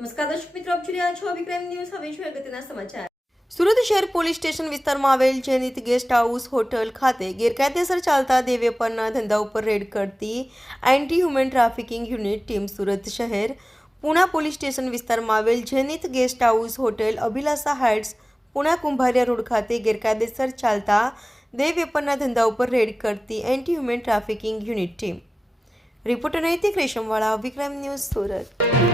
નમસ્કાર દર્શક મિત્રો, આપ જોઈ રહ્યા છો વિક્રમ ન્યૂઝ. હવે જોઈએ અગત્યના સમાચાર. સુરત શહેર પોલીસ સ્ટેશન વિસ્તારમાં આવેલ જેનિત ગેસ્ટ હાઉસ હોટલ ખાતે ગેરકાયદેસર ચાલતા દેહવેપારના ધંધા ઉપર રેડ કરતી anti human trafficking unit team Surat શહેર પુણા પોલીસ સ્ટેશન વિસ્તારમાં આવેલ જેનિત ગેસ્ટ હાઉસ હોટલ અભિલાષા હાઇટ્સ પુણા કુંભારિયા રોડ ખાતે ગેરકાયદેસર ચાલતા દેહવેપારના ધંધા ઉપર રેડ કરતી anti human trafficking unit team. Reporter નૈતિક રેશમવાળા, વિક્રમ ન્યૂઝ, સુરત.